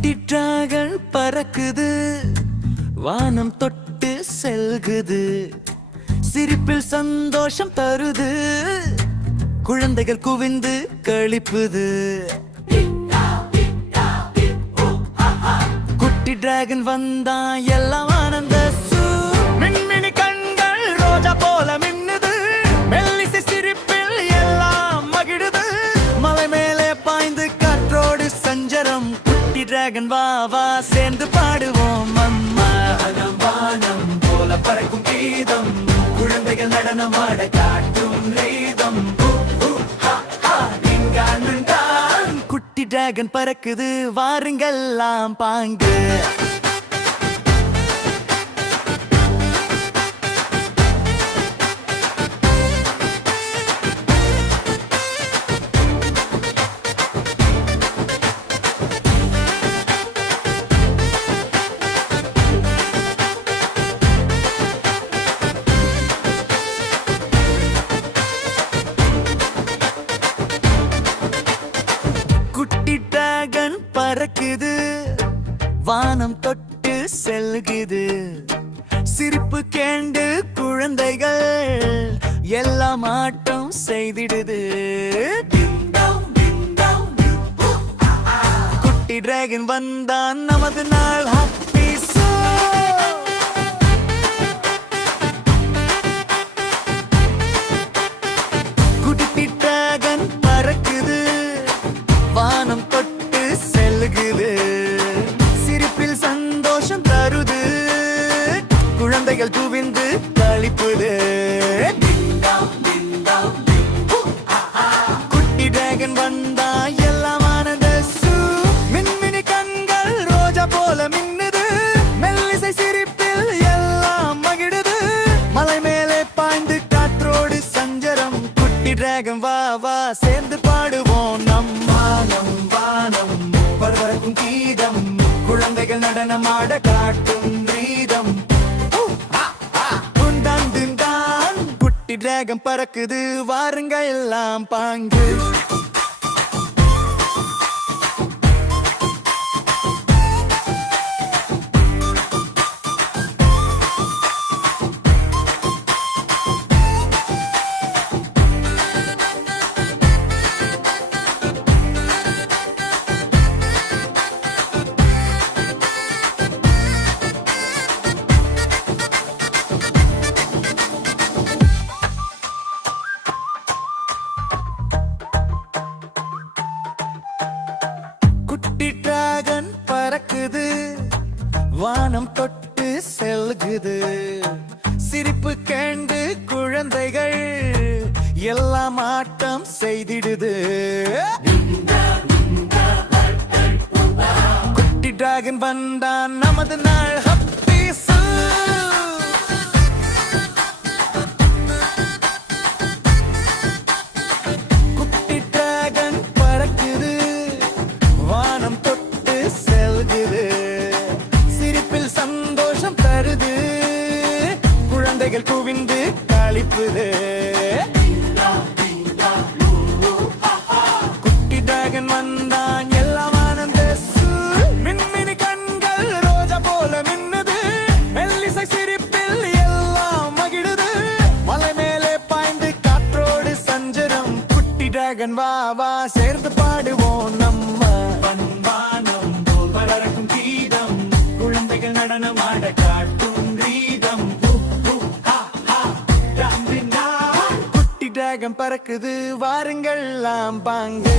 குட்டி டிராகன் பறக்குது, வானம் தொட்டு செல்குது, சிரிப்பில் சந்தோஷம் தருது, குழந்தைகள் குவிந்து களிப்புது. குட்டி டிராகன் வந்தா எல்லாம் ஆனந்த சூ. மின்மினி கண்கள் ரோஜா போல மின்னுது, மெல்லிசை சிரிப்பில் எல்லாம் மகிழுது, மலை மேலே பாய்ந்து காற்றோடு சஞ்சரம். குட்டி டிராகன் வா வா சேர்ந்து பாடுவோம் அம்மா. வானம் போல பறக்கும் கீதம், குழந்தைகள் நடனமாட காட்டும் ரீதம். குட்டி டிராகன் பறக்குது, வாருங்கெல்லாம் பாங்கு. குட்டி டிராகன் பறக்குது, வானம் தொட்டு செல்குது, சிரிப்பு கேண்டு குழந்தைகள் எல்லாம் ஆட்டம் செய்திடுது. குட்டி டிராகன் வந்தான் நமது நாள் ஹாப்பி சோ. குட்டி டிராகன் பறக்குது, வானம் தொட்டு செல்குது, சிரிப்பில் சந்தோஷம் தருது, குழந்தைகள் குவிந்து களிப்புது. குட்டி டிராகன் வந்தா எல்லாம் ஆனந்த சூ. மின்மினி கண்கள் ரோஜா போல மின்னுது, மெல்லிசை சிரிப்பில் எல்லாம் மகிழுது, மலை மேலே பாய்ந்து காற்றோடு சஞ்சரம். குட்டி டிராகன் வா வா சேர்ந்து பாடுவோம் நம்ம. வானம் பரபரக்கும் கீதம், குழந்தைகள் நடனமாட காட்டும் ரீதம். குட்டி டிராகன் பறக்குது, வாருங்க எல்லாம் பாங்கு. குட்டி டிராகன் பறக்குது, வானம் தொட்டு செல்குது, சிரிப்பு கேண்டு குழந்தைகள் எல்லாம் ஆட்டம் செய்திடுது. குட்டி டிராகன் வந்தான் நமது நாள் ஹாப்பி சோ. குட்டி டிராகன் பறக்குது, வானம் தொட்டு செல்குது, சிரிப்பில் சந்தோஷம் தருது, குழந்தைகள் குவிந்து களிப்புது. குட்டி டிராகன் வந்தான் எல்லாம் ஆனந்த சூ. மின்மினி கண்கள் ரோஜா போல மின்னுது, மெல்லிசை சிரிப்பில் எல்லாம் மகிழுது, மலை மேலே பாய்ந்து காற்றோடு சஞ்சரம். குட்டி டிராகன் வா வா சேர்ந்து பாடுவோம் நம்ம. வானம் போல் பறக்கும் கீதம், குழந்தைகள் நடனமாட காட்டும் ரீதம். குட்டி டிராகன் பறக்குது, வாருங்கெல்லாம் பாங்கு.